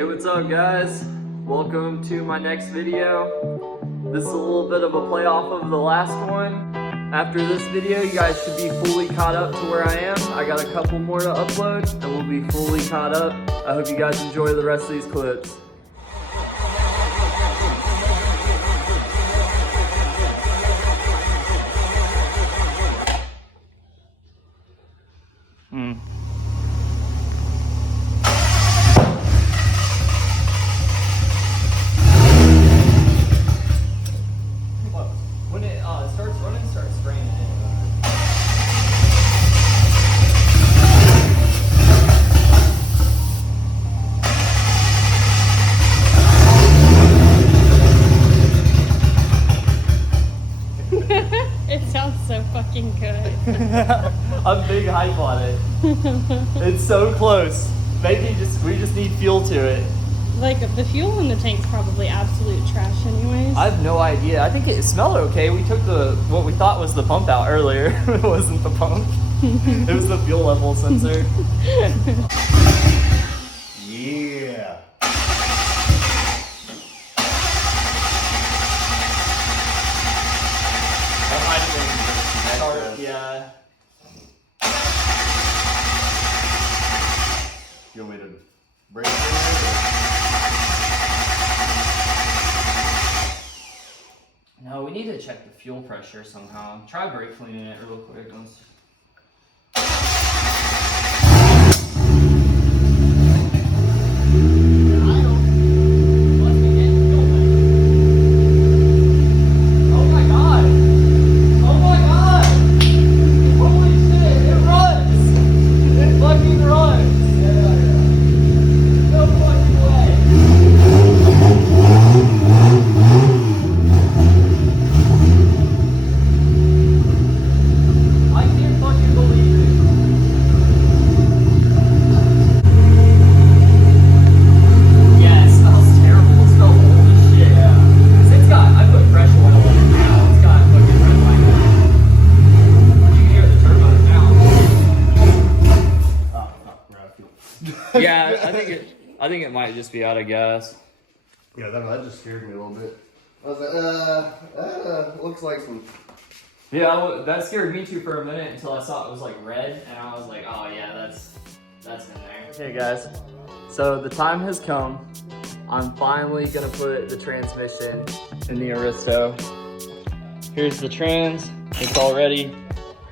Hey, what's up guys? Welcome to my next video. This is a little bit of a play off of the last one. After this video, you guys should be fully caught up to where I am. I got a couple more to upload and we'll be fully caught up. I hope you guys enjoy the rest of these clips. When it starts running, start spraying it in. It sounds so fucking good. I'm big hype on it. It's so close. Maybe we just need fuel to it. Like, the fuel in the tank's probably absolute trash anyways. I have no idea. I think it smelled okay. We took what we thought was the pump out earlier. It wasn't the pump. It was the fuel level sensor. Yeah. That might have been the start, yeah. You want me to break it? No, we need to check the fuel pressure somehow. Try brake cleaning it real quick. Yeah, I think it might just be out of gas. Yeah, that just scared me a little bit. I was like, looks like some. Yeah, that scared me too for a minute until I saw it was like red, and I was like, oh yeah, that's in there. Okay guys, so the time has come. I'm finally gonna put the transmission in the Aristo. Here's the trans, it's all ready.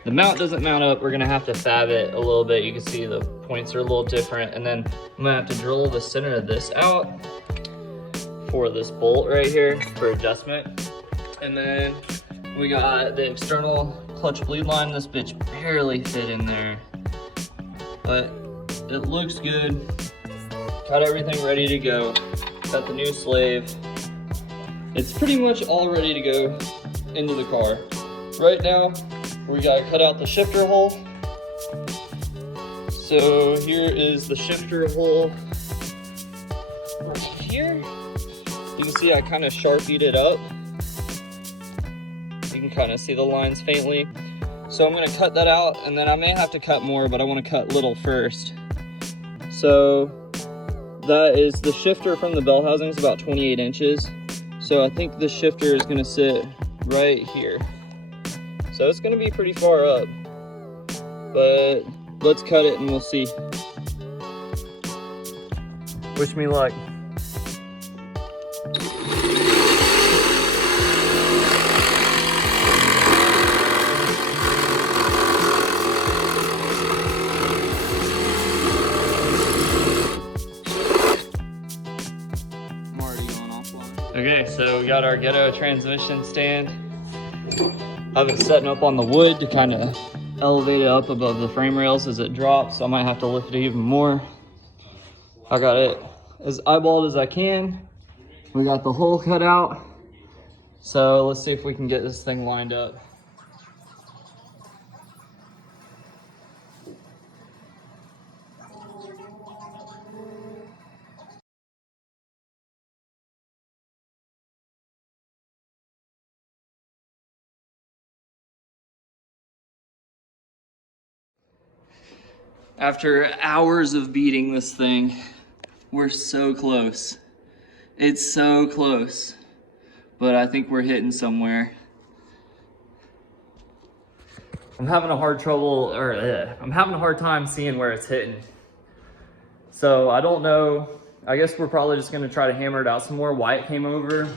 The mount doesn't mount up, we're gonna have to fab it a little bit. You can see the points are a little different, and then I'm gonna have to drill the center of this out for this bolt right here for adjustment. And then we got the external clutch bleed line. This bitch barely fit in there, but it looks good. Got everything ready to go. Got the new slave. It's pretty much all ready to go into the car. Right now, we gotta cut out the shifter hole. So here is the shifter hole right here. You can see I kind of sharpied it up. You can kind of see the lines faintly. So I'm gonna cut that out, and then I may have to cut more, but I wanna cut little first. So that is the shifter from the bell housing is about 28 inches. So I think the shifter is gonna sit right here. So it's gonna be pretty far up, but let's cut it and we'll see. Wish me luck. I'm already going offline. Okay, so we got our ghetto transmission stand. I've been setting up on the wood to kind of elevate it up above the frame rails as it drops, so I might have to lift it even more. I got it as eyeballed as I can. We got the hole cut out, so let's see if we can get this thing lined up. After hours of beating this thing, We're so close. It's so close. But I think we're hitting somewhere. I'm having a hard time seeing where it's hitting. So I don't know. I guess we're probably just gonna try to hammer it out some more. Wyatt came over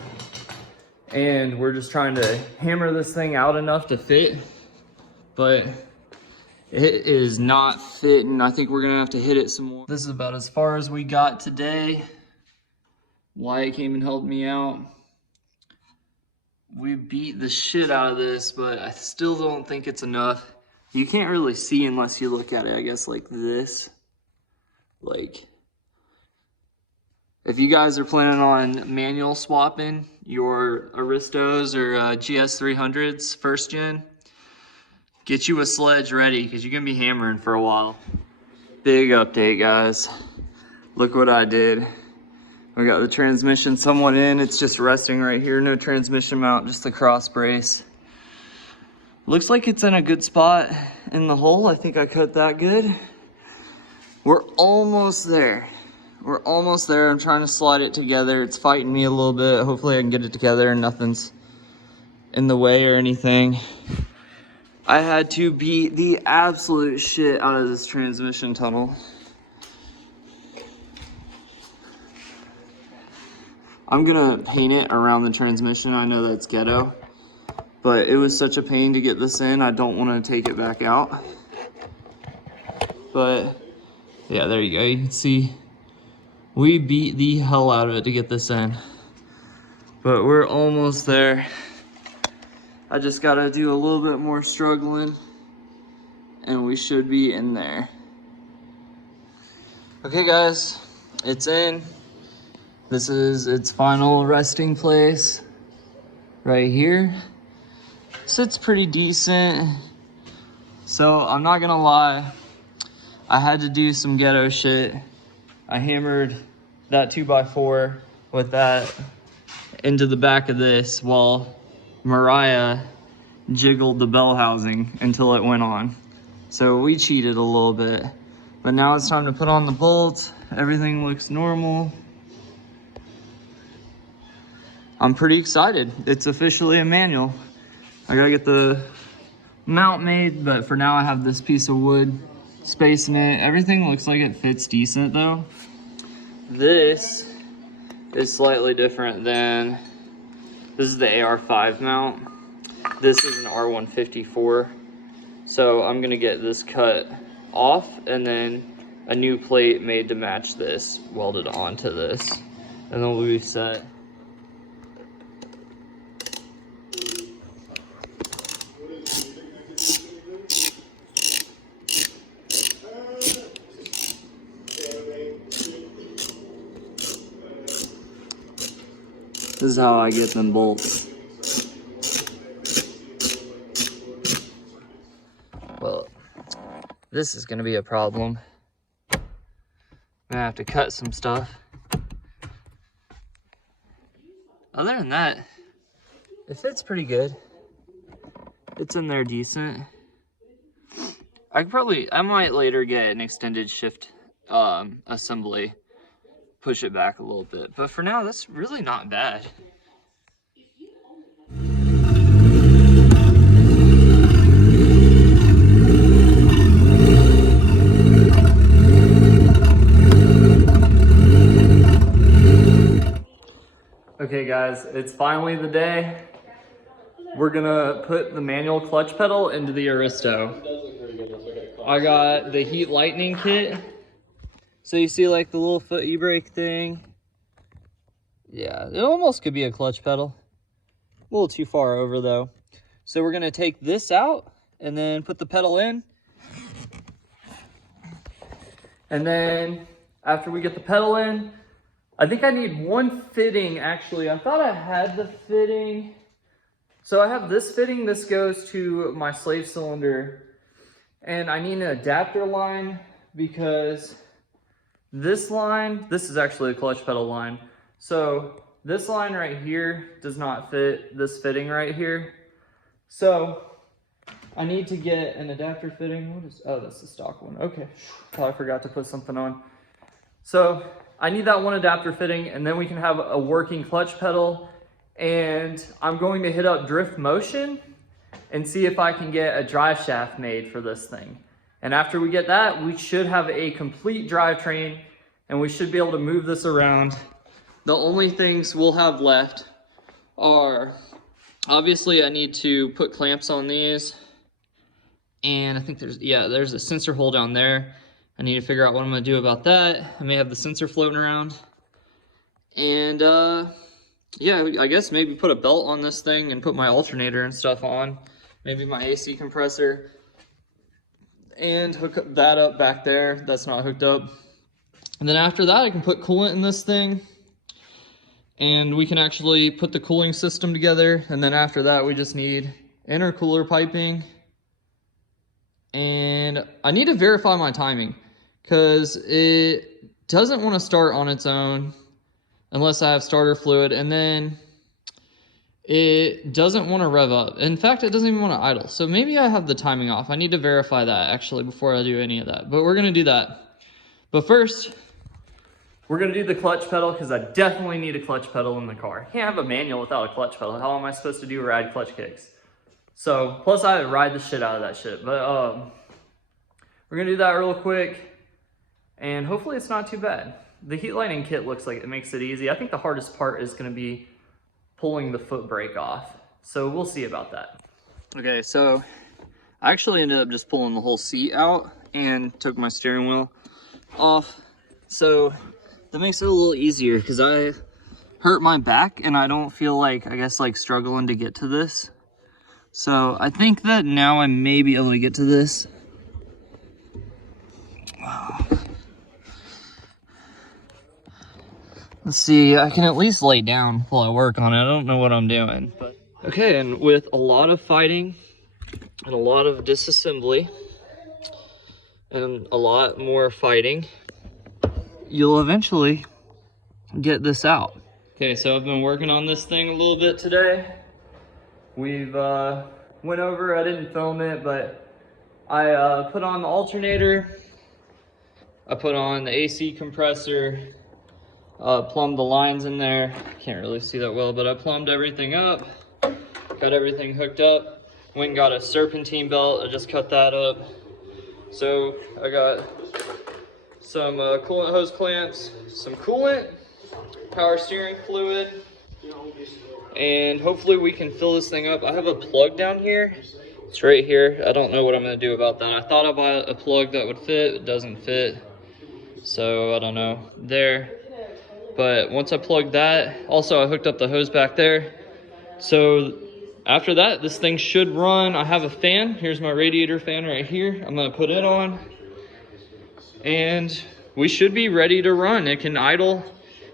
and we're just trying to hammer this thing out enough to fit, but it is not fitting. I think we're gonna have to hit it some more. This is about as far as we got today. Wyatt came and helped me out. We beat the shit out of this, but I still don't think it's enough. You can't really see unless you look at it, I guess, like this. Like, if you guys are planning on manual swapping your Aristos or GS300s, first gen, get you a sledge ready because you're going to be hammering for a while. Big update, guys. Look what I did. We got the transmission somewhat in. It's just resting right here. No transmission mount, just the cross brace. Looks like it's in a good spot in the hole. I think I cut that good. We're almost there. We're almost there. I'm trying to slide it together. It's fighting me a little bit. Hopefully I can get it together and nothing's in the way or anything. I had to beat the absolute shit out of this transmission tunnel. I'm gonna paint it around the transmission. I know that's ghetto, but it was such a pain to get this in. I don't want to take it back out. But yeah, there you go. You can see we beat the hell out of it to get this in, but we're almost there. I just gotta do a little bit more struggling and we should be in there. Okay guys, it's in. This is its final resting place right here. Sits pretty decent. So I'm not gonna lie, I had to do some ghetto shit. I hammered that 2x4 with that into the back of this while Mariah jiggled the bell housing until it went on. So we cheated a little bit, but now it's time to put on the bolts. Everything looks normal. I'm pretty excited. It's officially a manual. I gotta get the mount made, but for now I have this piece of wood spacing it. Everything looks like it fits decent though. This is slightly different than, this is the AR5 mount. This is an R154. So I'm gonna get this cut off and then a new plate made to match this, welded onto this, and then we'll be set. This is how I get them bolts. Well, this is gonna be a problem. I'm gonna have to cut some stuff. Other than that, it fits pretty good. It's in there decent. I might later get an extended shift assembly. Push it back a little bit, but for now that's really not bad. Okay guys, it's finally the day. We're gonna put the manual clutch pedal into the Aristo. I got the heat lightning kit. So you see like the little foot e-brake thing. Yeah, it almost could be a clutch pedal. A little too far over though. So we're gonna take this out and then put the pedal in. And then after we get the pedal in, I think I need one fitting actually. I thought I had the fitting. So I have this fitting, this goes to my slave cylinder. And I need an adapter line because this line, this is actually a clutch pedal line. So this line right here does not fit this fitting right here. So I need to get an adapter fitting. What is, oh, that's the stock one. Okay, thought I forgot to put something on. So I need that one adapter fitting, and then we can have a working clutch pedal. And I'm going to hit up Drift Motion and see if I can get a drive shaft made for this thing. And after we get that, we should have a complete drivetrain, and we should be able to move this around. The only things we'll have left are, obviously I need to put clamps on these. And I think there's a sensor hole down there. I need to figure out what I'm gonna do about that. I may have the sensor floating around. And yeah, I guess maybe put a belt on this thing and put my alternator and stuff on. Maybe my AC compressor. And hook that up back there. That's not hooked up. And then after that, I can put coolant in this thing. And we can actually put the cooling system together. And then after that, we just need intercooler piping. And I need to verify my timing, because it doesn't want to start on its own unless I have starter fluid, and then it doesn't want to rev up. In fact, it doesn't even want to idle. So maybe I have the timing off. I need to verify that actually before I do any of that, but we're going to do that. But first, we're going to do the clutch pedal, because I definitely need a clutch pedal in the car. I can't have a manual without a clutch pedal. How am I supposed to do ride clutch kicks? So, plus I ride the shit out of that shit. But we're going to do that real quick, and hopefully it's not too bad. The heat lining kit looks like it makes it easy. I think the hardest part is going to be pulling the foot brake off. So we'll see about that. Okay, so I actually ended up just pulling the whole seat out and took my steering wheel off. So that makes it a little easier, because I hurt my back and I don't feel like, I guess, like struggling to get to this. So I think that now I may be able to get to this. Let's see, I can at least lay down while I work on it. I don't know what I'm doing, but okay. And with a lot of fighting and a lot of disassembly and a lot more fighting, you'll eventually get this out. Okay, so I've been working on this thing a little bit today. We've went over, I didn't film it, but I put on the alternator, I put on the AC compressor, plumbed the lines in there. Can't really see that well, but I plumbed everything up, got everything hooked up, went and got a serpentine belt, I just cut that up. So I got some coolant hose clamps, some coolant, power steering fluid, and hopefully we can fill this thing up. I have a plug down here. It's right here. I don't know what I'm going to do about that. I thought I'd buy a plug that would fit. It doesn't fit. So I don't know. There. But once I plug that, also I hooked up the hose back there. So after that, this thing should run. I have a fan. Here's my radiator fan right here. I'm going to put it on. And we should be ready to run. It can idle.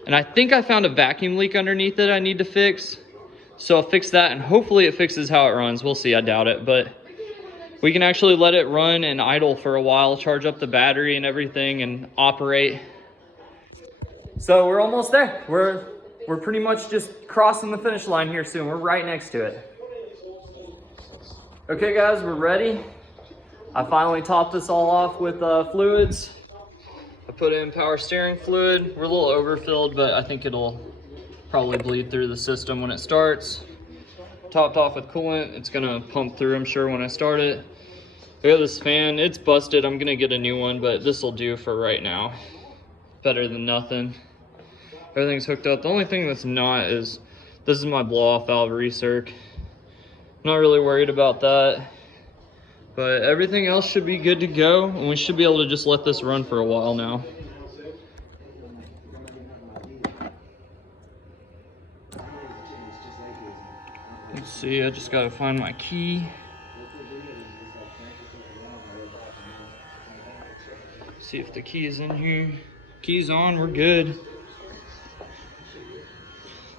And I think I found a vacuum leak underneath it I need to fix. So I'll fix that, and hopefully it fixes how it runs. We'll see, I doubt it, but we can actually let it run and idle for a while, charge up the battery and everything, and operate. So we're almost there. We're pretty much just crossing the finish line here soon. We're right next to it. Okay guys, we're ready. I finally topped this all off with fluids. I put in power steering fluid. We're a little overfilled, but I think it'll probably bleed through the system when it starts. Topped off with coolant. It's gonna pump through, I'm sure, when I start it. I got this fan. It's busted. I'm gonna get a new one, but this will do for right now. Better than nothing. Everything's hooked up. The only thing that's not is, this is my blow-off valve recirc. Not really worried about that. But everything else should be good to go, and we should be able to just let this run for a while now. Let's see, I just gotta find my key. See if the key is in here. Key's on, we're good.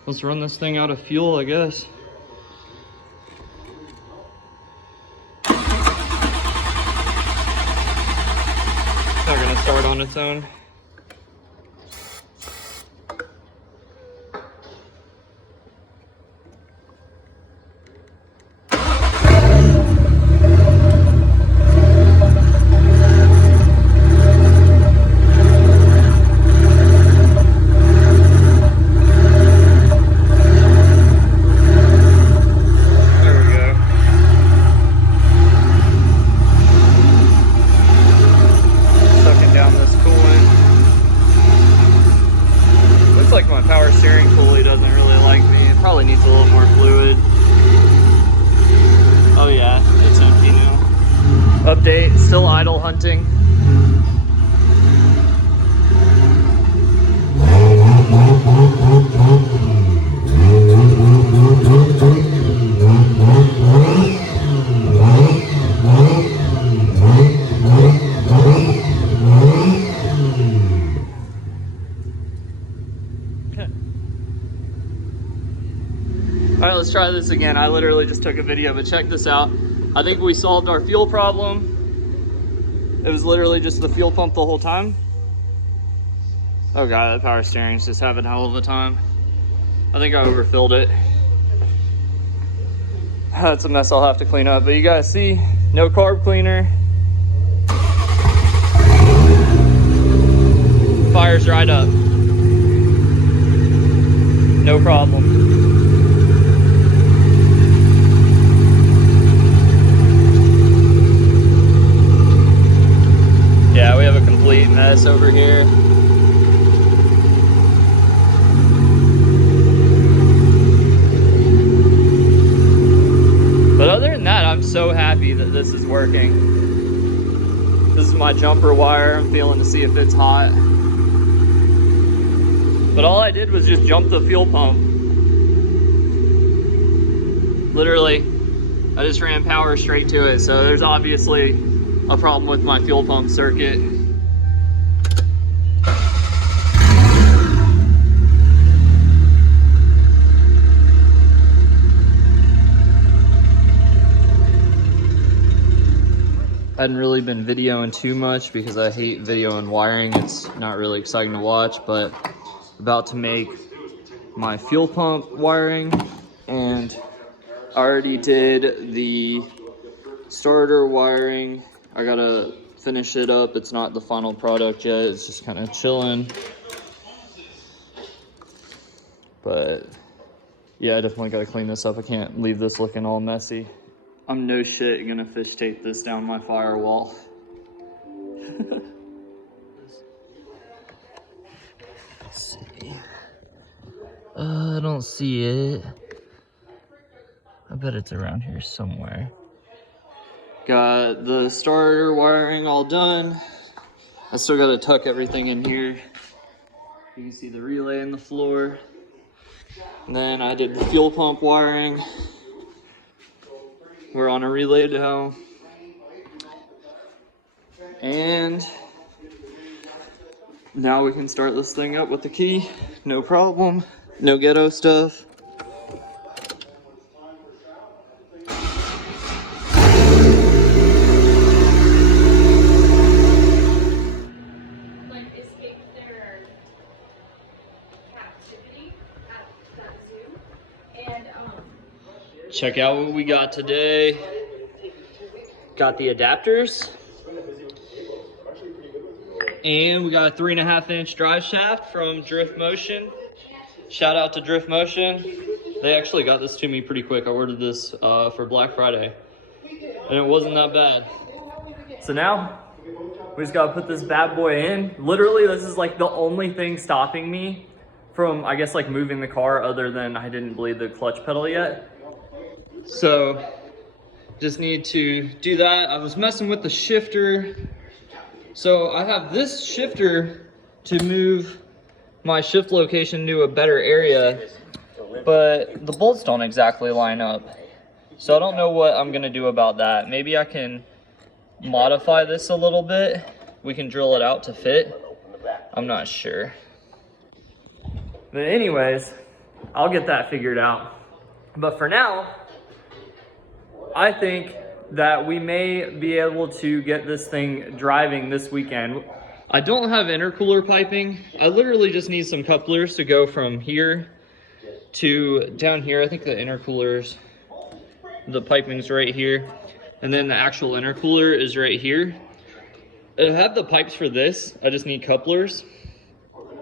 Let's run this thing out of fuel, I guess. It's not gonna start on its own. idle hunting. All right, let's try this again. I literally just took a video, but check this out. I think we solved our fuel problem. It was literally just the fuel pump the whole time. Oh god, that power steering's just having a hell of a time. I think I overfilled it. That's a mess I'll have to clean up, but you guys see, no carb cleaner. Fire's right up. No problem. Yeah, we have a complete mess over here. But other than that, I'm so happy that this is working. This is my jumper wire. I'm feeling to see if it's hot. But all I did was just jump the fuel pump. Literally, I just ran power straight to it. So there's obviously a problem with my fuel pump circuit. I hadn't really been videoing too much because I hate video and wiring. It's not really exciting to watch, but about to make my fuel pump wiring, and I already did the starter wiring. I gotta finish it up. It's not the final product yet. It's just kind of chilling. But yeah, I definitely gotta clean this up. I can't leave this looking all messy. I'm no shit gonna fish tape this down my firewall. Let's see. I don't see it. I bet it's around here somewhere. Got the starter wiring all done. I still gotta tuck everything in here. You can see the relay in the floor. And then I did the fuel pump wiring. We're on a relay now. And now we can start this thing up with the key. No problem. No ghetto stuff. Check out what we got today. Got the adapters. And we got a 3.5-inch drive shaft from Drift Motion. Shout out to Drift Motion. They actually got this to me pretty quick. I ordered this for Black Friday. And it wasn't that bad. So now, we just gotta put this bad boy in. Literally, this is like the only thing stopping me from, I guess, like moving the car, other than I didn't bleed the clutch pedal yet. So just need to do that. I was messing with the shifter. So I have this shifter to move my shift location to a better area, but the bolts don't exactly line up. So I don't know what I'm gonna do about that. Maybe I can modify this a little bit. We can drill it out to fit. I'm not sure. But anyways, I'll get that figured out. But for now, I think that we may be able to get this thing driving this weekend. I don't have intercooler piping. I literally just need some couplers to go from here to down here. I think the intercoolers, the piping's right here. And then the actual intercooler is right here. I have the pipes for this. I just need couplers.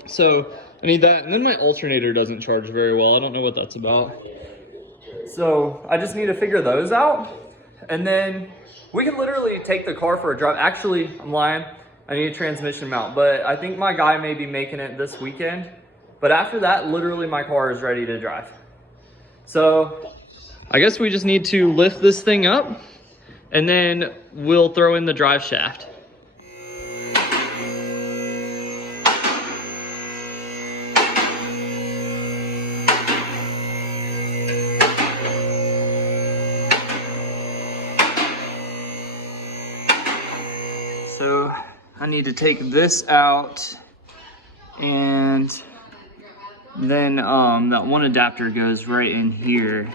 So I need that. And then my alternator doesn't charge very well. I don't know what that's about. So I just need to figure those out, and then we can literally take the car for a drive. Actually, I'm lying. I need a transmission mount, but I think my guy may be making it this weekend. But after that, literally my car is ready to drive. So I guess we just need to lift this thing up and then we'll throw in the drive shaft. So I need to take this out, and then that one adapter goes right in here.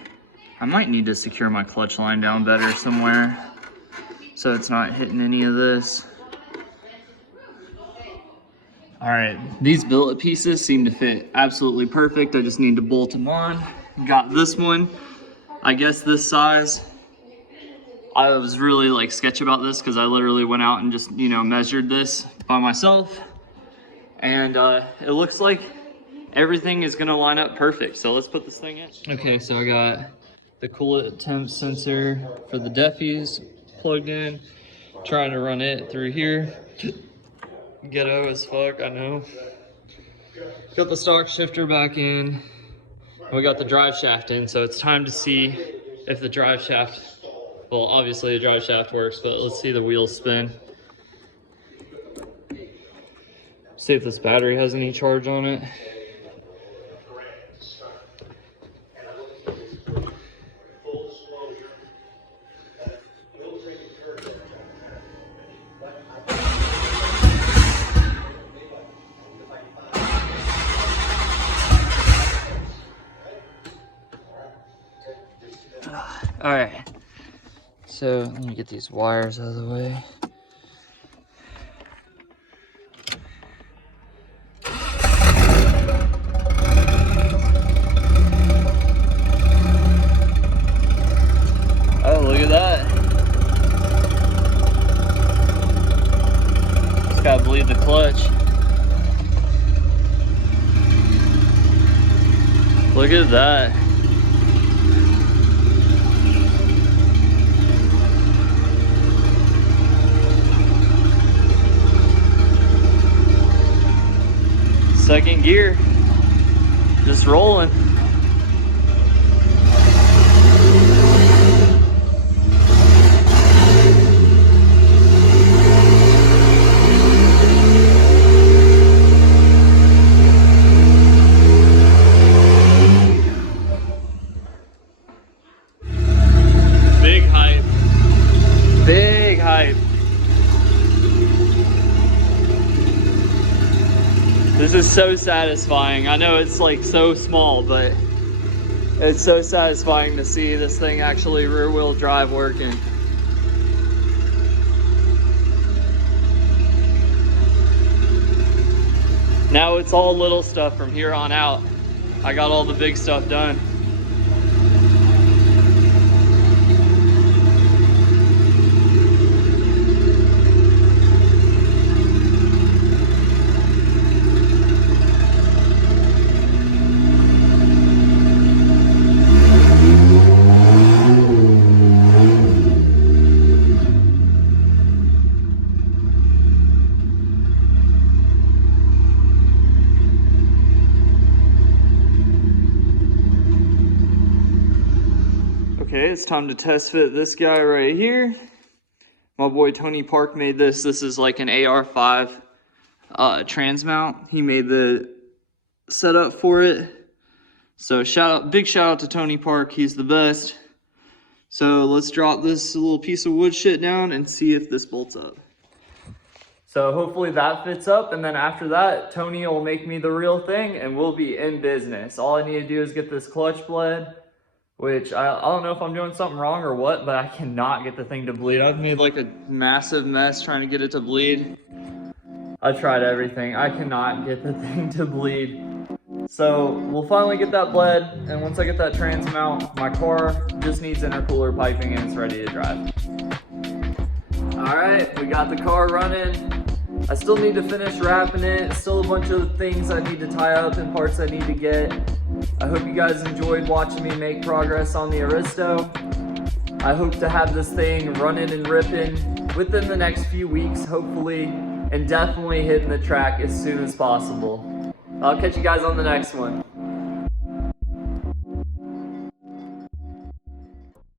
I might need to secure my clutch line down better somewhere so it's not hitting any of this. All right, these billet pieces seem to fit absolutely perfect. I just need to bolt them on. Got this one, I guess this size. I was really like sketch about this because I literally went out and just, you know, measured this by myself. And it looks like everything is gonna line up perfect. So let's put this thing in. Okay, so I got the coolant temp sensor for the defies plugged in. Trying to run it through here. Ghetto as fuck, I know. Got the stock shifter back in. We got the drive shaft in, so it's time to see if the drive shaft, well, obviously the drive shaft works, but let's see the wheels spin. See if this battery has any charge on it. All right, so let me get these wires out of the way. Oh, look at that. Just gotta bleed the clutch. Look at that. Second gear, just rolling. Big hype. Big hype. This is so satisfying. I know it's like so small, but it's so satisfying to see this thing actually rear wheel drive working. Now it's all little stuff from here on out. I got all the big stuff done. Okay, it's time to test fit this guy right here. My boy Tony Park made this. This is like an AR5 trans mount. He made the setup for it. So big shout out to Tony Park. He's the best. So let's drop this little piece of wood shit down and see if this bolts up. So hopefully that fits up, and then after that, Tony will make me the real thing and we'll be in business. All I need to do is get this clutch bled, which I don't know if I'm doing something wrong or what, but I cannot get the thing to bleed. I've made like a massive mess trying to get it to bleed. I tried everything. I cannot get the thing to bleed. So we'll finally get that bled, and once I get that trans mount, my car just needs intercooler piping and it's ready to drive. All right, we got the car running. I still need to finish wrapping it. Still a bunch of things I need to tie up and parts I need to get. I hope you guys enjoyed watching me make progress on the Aristo. I hope to have this thing running and ripping within the next few weeks, hopefully, and definitely hitting the track as soon as possible. I'll catch you guys on the next one.